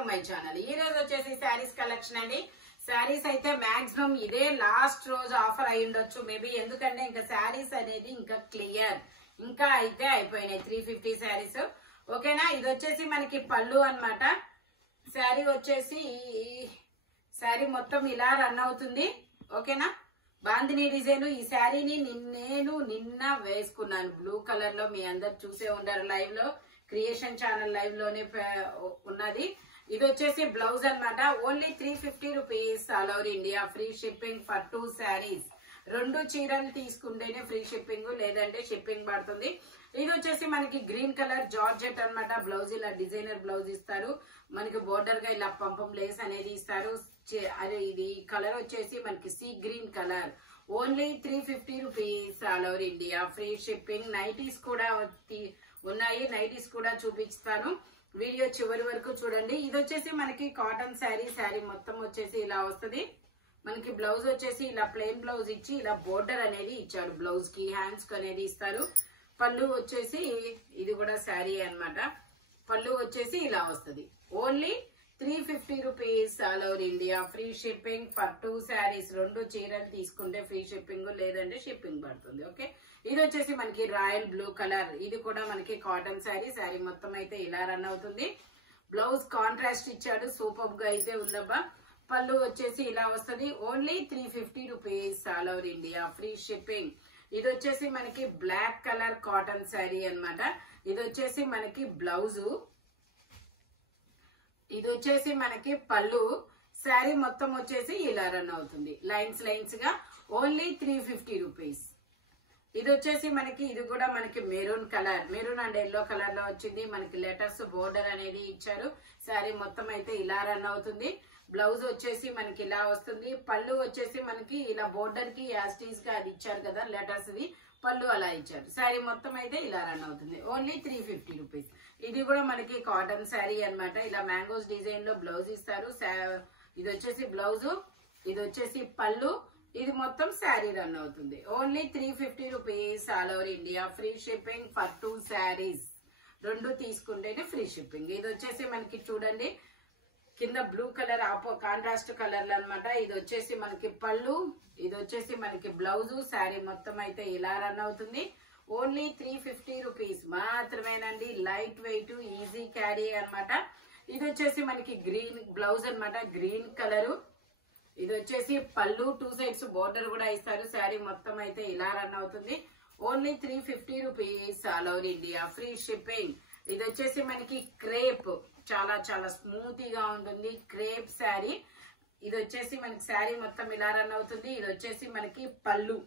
To my channel. ఈ రోజు వచ్చేసి శారీస్ కలెక్షన్ అండి. శారీస్ అయితే మాక్సిమం ఇదే లాస్ట్ రోజు ఆఫర్ అయి ఉండొచ్చు మేబీ, ఎందుకంటే ఇంకా శారీస్ అనేది ఇంకా క్లియర్ ఇంకా అయితే అయిపోయినాయి 350 శారీస్. ఓకేనా, ఇది వచ్చేసి మనకి పళ్ళు అన్నమాట. శారీ వచ్చేసి శారీ మొత్తం ఇలా రన్ అవుతుంది. ఓకేనా, బాందిని డిజైన్. ఈ శారీని నేను నిన్న వేసుకున్నాను బ్లూ కలర్ లో. మీ అందరు చూసే ఉండారు లైవ్ లో, క్రియేషన్ ఛానల్ లైవ్ లోనే ఉన్నది. ఇది వచ్చేసి బ్లౌజ్ అన్నమాట. Only 350 rupees all over India. Free shipping for 2 saris. 2 చీరలు తీసుకుంటేనే ఫ్రీ షిప్పింగ్, లేదంటే షిప్పింగ్ పడుతుంది. ఇది వచ్చేసి మనకి గ్రీన్ కలర్ జార్జెట్ అన్నమాట. బ్లౌజ్ ఇలా డిజైనర్ బ్లౌజ్ ఇస్తారు. మనకి బోర్డర్ గా ఇలా పంపం లేస్ అనేది ఇస్తారు. అదే ఇది కలర్ వచ్చేసి మనకి sea green colour. Only 350 rupees all over India. Free shipping. Nighties కూడా ఉన్నాయి, నైటీస్ కూడా చూపిస్తాను. వీడియో చివరి వరకు చూడండి. ఇది వచ్చేసి మనకి కాటన్ శారీ. శారీ మొత్తం వచ్చేసి ఇలా వస్తుంది. మనకి బ్లౌజ్ వచ్చేసి ఇలా ప్లెయిన్ బ్లౌజ్ ఇచ్చి ఇలా బోర్డర్ అనేది ఇచ్చారు. బ్లౌజ్ కి హ్యాండ్స్ కి అనేది ఇస్తారు. పళ్ళు వచ్చేసి ఇది కూడా శారీ అన్నమాట. పళ్ళు వచ్చేసి ఇలా వస్తుంది. Only 350 rupees all over India. Free shipping for 2 saris. 2 చీరలు తీసుకుంటే ఫ్రీ షిప్పింగ్, లేదంటే షిప్పింగ్ పడుతుంది. ఓకే, ఇది వచ్చేసి మనకి రాయల్ బ్లూ కలర్. ఇది కూడా మనకి కాటన్ శారీ. శారీ మొత్తం అయితే ఇలా రన్ అవుతుంది. బ్లౌజ్ కాంట్రాస్ట్ ఇచ్చాడు, సూపర్ గా అయితే ఉందబ్బా. పళ్ళు వచ్చేసి ఇలా వస్తుంది. Only 350 rupees all over India. Free shipping. ఇది వచ్చేసి మనకి బ్లాక్ కలర్ కాటన్ శారీ అన్నమాట. ఇది వచ్చేసి మనకి బ్లౌజు. ఇది వచ్చేసి మనకి పళ్ళు. శారీ మొత్తం వచ్చేసి ఇలా రన్ అవుతుంది లైన్స్ లైన్స్ గా. Only 350 rupees. ఇది వచ్చేసి మనకి ఇది కూడా మనకి maroon colour, maroon and yellow colour లో వచ్చింది. మనకి లెటర్స్ బోర్డర్ అనేది ఇచ్చారు. శారీ మొత్తం అయితే ఇలా రన్ అవుతుంది. బ్లౌజ్ వచ్చేసి మనకి ఇలా వస్తుంది. పళ్ళు వచ్చేసి మనకి ఇలా బోర్డర్ కి యాస్టీస్ గా అది ఇచ్చారు కదా లెటర్స్ వి, పళ్ళు అలా ఇచ్చారు. శారీ మొత్తం అయితే ఇలా రన్ అవుతుంది. Only 350 rupees. ఇది కూడా మనకి కాటన్ శారీ అన్నమాట. ఇలా మ్యాంగోస్ డిజైన్ లో బ్లౌజ్ ఇస్తారు. ఇది వచ్చేసి బ్లౌజు, ఇది వచ్చేసి పళ్ళు. ఇది మొత్తం శారీ రన్ అవుతుంది. Only 350 rupees all over India. Free shipping for 2 saris. 2 తీసుకుంటేనే ఫ్రీ షిప్పింగ్. ఇది వచ్చేసి మనకి చూడండి కింద బ్లూ కలర్ కాంట్రాస్ట్ కలర్ అన్నమాట. ఇది వచ్చేసి మనకి పళ్ళు, ఇది వచ్చేసి మనకి బ్లౌజు. శారీ మొత్తం అయితే ఇలా రన్ అవుతుంది. ఓన్లీ 350 రూపీస్ మాత్రమేనండి. లైట్ వెయిట్, ఈజీ క్యారీ అన్నమాట. ఇది వచ్చేసి మనకి గ్రీన్ బ్లౌజ్ అన్నమాట, గ్రీన్ కలరు. ఇది వచ్చేసి పళ్ళు, 2 సైడ్స్ బోర్డర్ కూడా ఇస్తారు. శారీ మొత్తం అయితే ఇలా రన్ అవుతుంది. Only 350 rupees all over India. Free shipping. ఇది వచ్చేసి మనకి క్రేప్, చాలా చాలా స్మూత్ గా ఉంటుంది క్రేప్ శారీ. ఇది వచ్చేసి మనకి శారీ మొత్తం ఇలా రన్ అవుతుంది. ఇది వచ్చేసి మనకి పళ్ళు.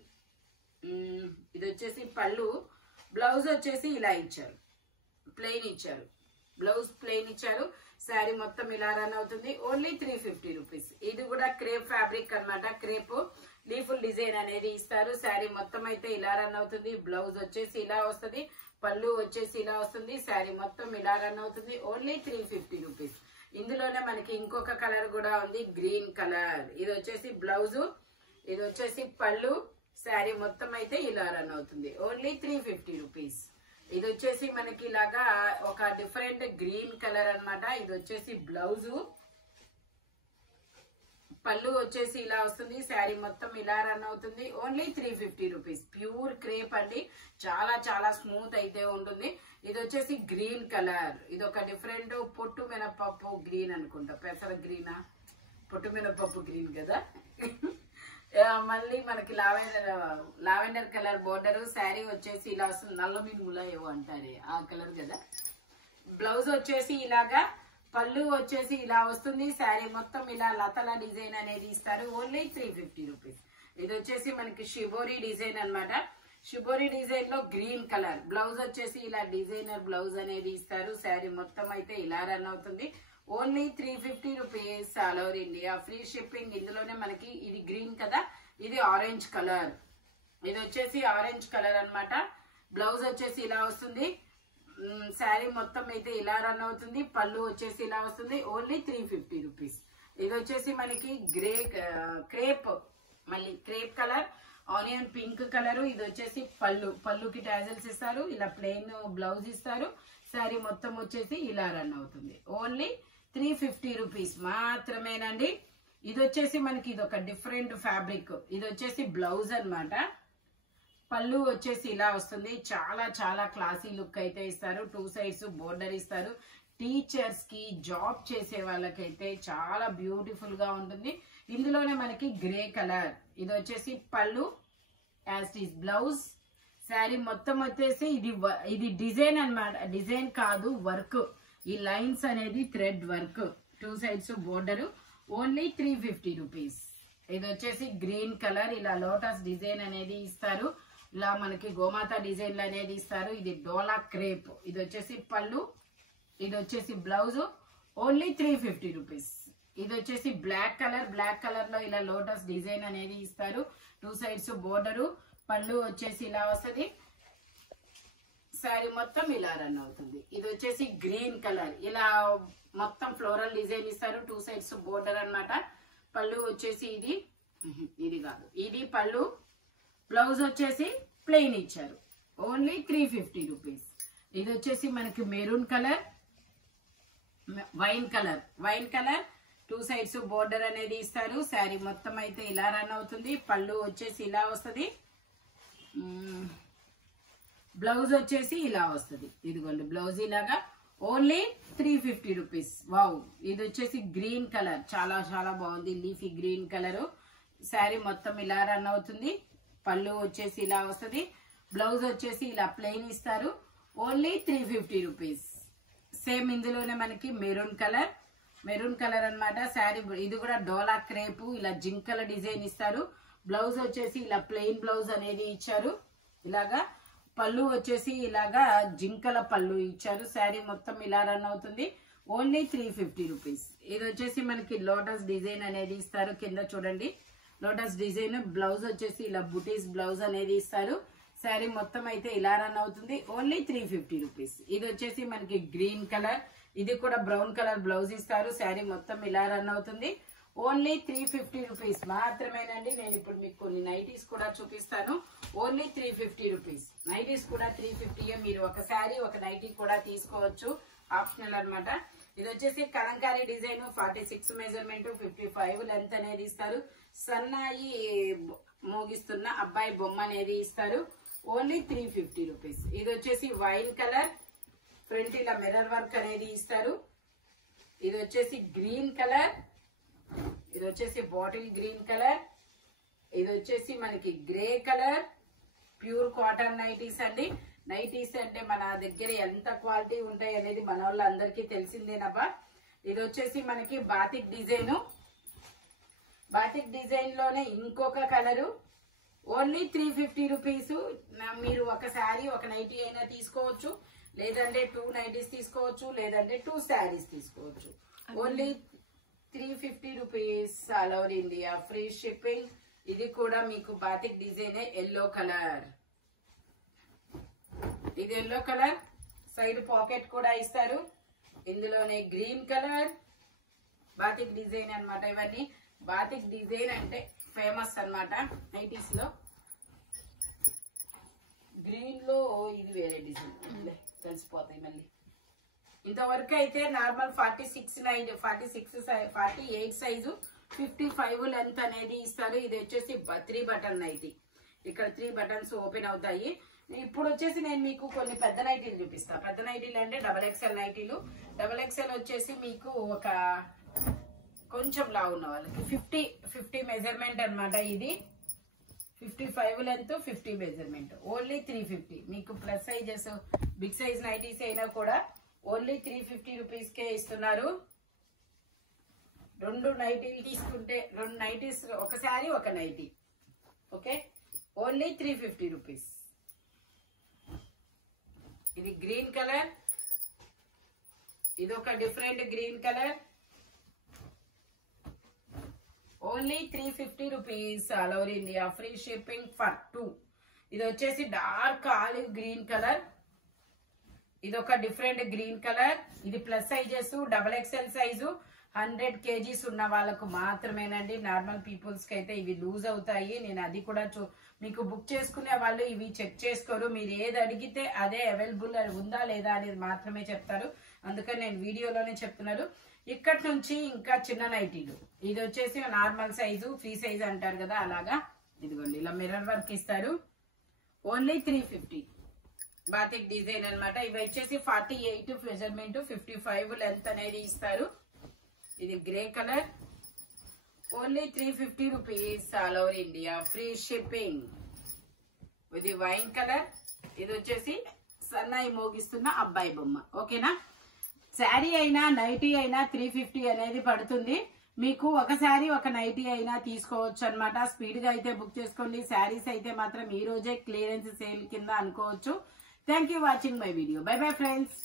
ఇది వచ్చేసి పళ్ళు. బ్లౌజ్ వచ్చేసి ఇలా ఇచ్చారు, ప్లెయిన్ ఇచ్చారు. బ్లౌజ్ ప్లెయిన్ ఇచ్చారు. శారీ మొత్తం ఇలా రన్ అవుతుంది. Only 350 rupees. ఇది కూడా క్రేప్ ఫ్యాబ్రిక్ అన్నమాట. క్రేప్ లీఫుల్ డిజైన్ అనేది ఇస్తారు. శారీ మొత్తం అయితే ఇలా రన్ అవుతుంది. బ్లౌజ్ వచ్చేసి ఇలా వస్తుంది. పళ్ళు వచ్చేసి ఇలా వస్తుంది. శారీ మొత్తం ఇలా రన్ అవుతుంది. Only 350 rupees. ఇందులోనే మనకి ఇంకొక కలర్ కూడా ఉంది, గ్రీన్ కలర్. ఇది వచ్చేసి బ్లౌజు, ఇది వచ్చేసి పళ్ళు. శారీ మొత్తం అయితే ఇలా రన్ అవుతుంది. Only 350 rupees. ఇది వచ్చేసి మనకి ఇలాగా ఒక డిఫరెంట్ గ్రీన్ కలర్ అన్నమాట. ఇది వచ్చేసి బ్లౌజు, పళ్ళు వచ్చేసి ఇలా వస్తుంది. శారీ మొత్తం ఇలా రన్ అవుతుంది. Only 350 rupees. ప్యూర్ క్రేప్ అండి, చాలా చాలా స్మూత్ అయితే ఉంటుంది. ఇది వచ్చేసి గ్రీన్ కలర్. ఇది ఒక డిఫరెంట్ పొట్టు మినపప్పు గ్రీన్ అనుకుంటా, పెసర గ్రీనా, పొట్టు మినపప్పు గ్రీన్ కదా. మళ్ళీ మనకి లావెండర్ కలర్ బోర్డర్. శారీ వచ్చేసి ఇలా వస్తుంది. నల్ల మినుములా ఏవో అంటారే ఆ కలర్ కదా. బ్లౌజ్ వచ్చేసి ఇలాగా, పళ్ళు వచ్చేసి ఇలా వస్తుంది. శారీ మొత్తం ఇలా లతల డిజైన్ అనేది ఇస్తారు. Only 350 rupees. ఇది వచ్చేసి మనకి షిబోరి డిజైన్ అన్నమాట. షిబోరి డిజైన్ లో గ్రీన్ కలర్. బ్లౌజ్ వచ్చేసి ఇలా డిజైనర్ బ్లౌజ్ అనేది ఇస్తారు. శారీ మొత్తం అయితే ఇలా రన్ అవుతుంది. Only 350 rupees all over India. Free shipping. ఇందులోనే మనకి ఇది గ్రీన్ కదా, ఇది ఆరెంజ్ కలర్. ఇది వచ్చేసి ఆరెంజ్ కలర్ అన్నమాట. బ్లౌజ్ వచ్చేసి ఇలా వస్తుంది. శారీ మొత్తం అయితే ఇలా రన్ అవుతుంది. పళ్ళు వచ్చేసి ఇలా వస్తుంది. Only 350 rupees. ఇది వచ్చేసి మనకి క్రేప్, మళ్ళీ crepe colour, onion pink colour. ఇది వచ్చేసి పళ్ళుకి టాజల్స్ ఇస్తారు. ఇలా ప్లెయిన్ బ్లౌజ్ ఇస్తారు. శారీ మొత్తం వచ్చేసి ఇలా రన్ అవుతుంది. ఓన్లీ 350 రూపీస్ మాత్రమేనండి. ఇది వచ్చేసి మనకి ఇది ఒక డిఫరెంట్ ఫ్యాబ్రిక్. ఇది వచ్చేసి బ్లౌజ్ అన్నమాట. పళ్ళు వచ్చేసి ఇలా వస్తుంది. చాలా చాలా క్లాసీ లుక్ అయితే ఇస్తారు. 2 సైడ్స్ బోర్డర్ ఇస్తారు. టీచర్స్ కి జాబ్ చేసే వాళ్ళకైతే చాలా బ్యూటిఫుల్ గా ఉంటుంది. ఇందులోనే మనకి గ్రే కలర్. ఇది వచ్చేసి పళ్ళు, యాజ్ ఇస్ బ్లౌజ్. శారీ మొత్తం వచ్చేసి ఇది డిజైన్ అన్నమాట. డిజైన్ కాదు, వర్క్. ఈ లైన్స్ అనేది thread work. 2 sides border. Only 350 rupees. ఇది వచ్చేసి గ్రీన్ కలర్. ఇలా లోటస్ డిజైన్ అనేది ఇస్తారు. ఇలా మనకి గోమాత డిజైన్లు అనేది ఇస్తారు. ఇది డోలా క్రేప్. ఇది వచ్చేసి పళ్ళు, ఇది వచ్చేసి బ్లౌజ్. Only 350 rupees. ఇది వచ్చేసి బ్లాక్ కలర్. బ్లాక్ కలర్ లో ఇలా లోటస్ డిజైన్ అనేది ఇస్తారు. 2 సైడ్స్ బోర్డరు. పళ్ళు వచ్చేసి ఇలా వస్తుంది. శారీ మొత్తం ఇలా రన్ అవుతుంది. ఇది వచ్చేసి గ్రీన్ కలర్. ఇలా మొత్తం ఫ్లోరల్ డిజైన్ ఇస్తారు. 2 సైడ్స్ బోర్డర్ అన్నమాట. పళ్ళు వచ్చేసి ఇది కాదు, ఇది పళ్ళు. బ్లౌజ్ వచ్చేసి ప్లెయిన్ ఇచ్చారు. Only 350 rupees. ఇది వచ్చేసి మనకి maroon colour, wine colour. 2 sides border అనేది ఇస్తారు. శారీ మొత్తం అయితే ఇలా రన్ అవుతుంది. పళ్ళు వచ్చేసి ఇలా వస్తుంది. బ్లౌజ్ వచ్చేసి ఇలా వస్తుంది. ఇదిగోండి బ్లౌజ్ ఇలాగా. Only 350 rupees. వావ్. ఇది వచ్చేసి గ్రీన్ కలర్. చాలా చాలా బాగుంది. Leafy green colour. శారీ మొత్తం ఇలా రన్ అవుతుంది. పళ్ళు వచ్చేసి ఇలా వస్తుంది. బ్లౌజ్ వచ్చేసి ఇలా ప్లెయిన్ ఇస్తారు. Only 350 rupees. సేమ్ ఇందులోనే మనకి మెరూన్ కలర్ అన్నమాట. శారీ ఇది కూడా డోలా క్రేపు. ఇలా జింకల డిజైన్ ఇస్తారు. బ్లౌజ్ వచ్చేసి ఇలా ప్లెయిన్ బ్లౌజ్ అనేది ఇచ్చారు. ఇలాగా పళ్ళు వచ్చేసి ఇలాగా జింకల పళ్ళు ఇచ్చారు. శారీ మొత్తం ఇలా రన్ అవుతుంది. Only 350 rupees. ఇది వచ్చేసి మనకి లోటస్ డిజైన్ అనేది ఇస్తారు. కింద చూడండి లోటస్ డిజైన్. బ్లౌజ్ వచ్చేసి ఇలా బుటీస్ బ్లౌజ్ అనేది ఇస్తారు. శారీ మొత్తం అయితే ఇలా రన్ అవుతుంది. Only 350 rupees. ఇది వచ్చేసి మనకి గ్రీన్ కలర్. ఇది కూడా బ్రౌన్ కలర్ బ్లౌజ్ ఇస్తారు. శారీ మొత్తం ఇలా రన్ అవుతుంది. ఓన్లీ 350 రూపీస్ మాత్రమేనండి. నేను ఇప్పుడు మీకు కొన్ని నైటీస్ కూడా చూపిస్తాను. Only 350 rupees. నైటీస్ కూడా 350. మీరు ఒక శారీ ఒక నైటీ కూడా తీసుకోవచ్చు. ఆప్షనల్ అన్నమాట. ఇది వచ్చేసి కలంకారీ డిజైన్. 46 మెజర్మెంట్, 55 లెంత్ అనేది ఇస్తారు. సన్నాయి మోగిస్తున్న అబ్బాయి బొమ్మ అనేది ఇస్తారు. Only 350 rupees. ఇది వచ్చేసి వైన్ కలర్. ఫ్రంట్ ఇలా మిర్రర్ వర్క్ అనేది ఇస్తారు. ఇది వచ్చేసి గ్రీన్ కలర్. ఇది వచ్చేసి బాటిల్ గ్రీన్ కలర్. ఇది వచ్చేసి మనకి grey colour. Pure cotton nighties అండి. నైటీస్ అంటే మన దగ్గర ఎంత క్వాలిటీ ఉంటాయి అనేది మన వాళ్ళందరికీ తెలిసిందేనబ్బా. ఇది వచ్చేసి మనకి బాతిక్ డిజైన్. బాతిక్ డిజైన్ లోనే ఇంకొక కలరు. Only 350 rupees. మీరు ఒక శారీ ఒక నైటీ అయినా తీసుకోవచ్చు, లేదంటే 2 నైటీస్ తీసుకోవచ్చు, లేదంటే 2 శారీస్ తీసుకోవచ్చు. Only 350 rupees. All over India free shipping. ఇది కూడా మీకు బాతిక్ డిజైన్. Yellow colour. ఇది ఎల్లో కలర్. సైడ్ పాకెట్ కూడా ఇస్తారు. ఇందులోనే గ్రీన్ కలర్. బాతిక్ డిజైన్ అన్నమాట. ఇవన్నీ బాతిక్ డిజైన్ అంటే ఫేమస్ అన్నమాట నైటీస్ లో. గ్రీన్ లో ఇది వేరే డిజైన్ తెలిసిపోతాయి మళ్ళీ. ఇంతవరకు అయితే నార్మల్ 48 సైజు, 55 లెంత్ అనేది ఇస్తారు. ఇది వచ్చేసి 3 బటన్ నైటీ. ఇక్కడ 3 బటన్స్ ఓపెన్ అవుతాయి. ఇప్పుడు వచ్చేసి నేను మీకు కొన్ని పెద్ద నైటీలు చూపిస్తా. పెద్ద నైటీలు అంటే XXL నైటీలు. XXL వచ్చేసి మీకు ఒక కొంచెం లా ఉన్న వాళ్ళకి 50 మెజర్మెంట్ అన్నమాట. ఇది 55 లెంత్, 50 మెజర్మెంట్. ఓన్లీ 350. మీకు plus sizes big size nighties అయినా కూడా ఓన్లీ 350 రూపీస్ కే ఇస్తున్నారు. 2 నైటీలు తీసుకుంటే 2 నైటీస్, ఒక శారీ ఒక నైటీ. Okay, only 350 rupees. ఇది గ్రీన్ కలర్. ఇది ఒక different green colour. Only 350 rupees. All over India free shipping for 2. ఇది వచ్చేసి డార్క్ ఆలివ్ గ్రీన్ కలర్. ఇది ఒక డిఫరెంట్ గ్రీన్ కలర్. ఇది plus sizes, XXL size, 100 kgs ఉన్న వాళ్ళకు మాత్రమేనండి. నార్మల్ పీపుల్స్ కి అయితే ఇవి లూజ్ అవుతాయి. నేను అది కూడా మీకు బుక్ చేసుకునే వాళ్ళు ఇవి చెక్ చేసుకోరు. మీరు ఏది అడిగితే అదే అవైలబుల్ ఉందా లేదా అనేది మాత్రమే చెప్తారు. అందుకని నేను వీడియోలోనే చెప్తున్నారు. ఇక్కడ నుంచి ఇంకా చిన్న నైటీలు, ఇది వచ్చేసి నార్మల్ సైజు, ఫ్రీ సైజ్ అంటారు కదా, అలాగా. ఇదిగోండి ఇలా మిర్రర్ వర్క్ ఇస్తారు. ఓన్లీ 350. బాతిక్ డిజైన్ అన్నమాట. ఇవి వచ్చేసి 48 మెజర్మెంట్, 55 లెంత్ అనేది ఇస్తారు. ఇది grey colour. Only 350 rupees. All over India free shipping. ఇది వైన్ కలర్. ఇది వచ్చేసి సన్నాయి మోగిస్తున్న అబ్బాయి బొమ్మ. ఓకేనా. శారీ అయినా నైటీ అయినా 350 అనేది పడుతుంది. మీకు ఒక శారీ ఒక నైటీ అయినా తీసుకోవచ్చు అనమాట. స్పీడ్ గా అయితే బుక్ చేసుకోండి. శారీస్ అయితే మాత్రం ఈ రోజే క్లియరెన్స్ సేల్ కింద అనుకోవచ్చు. Thank you watching my video. By bye friends.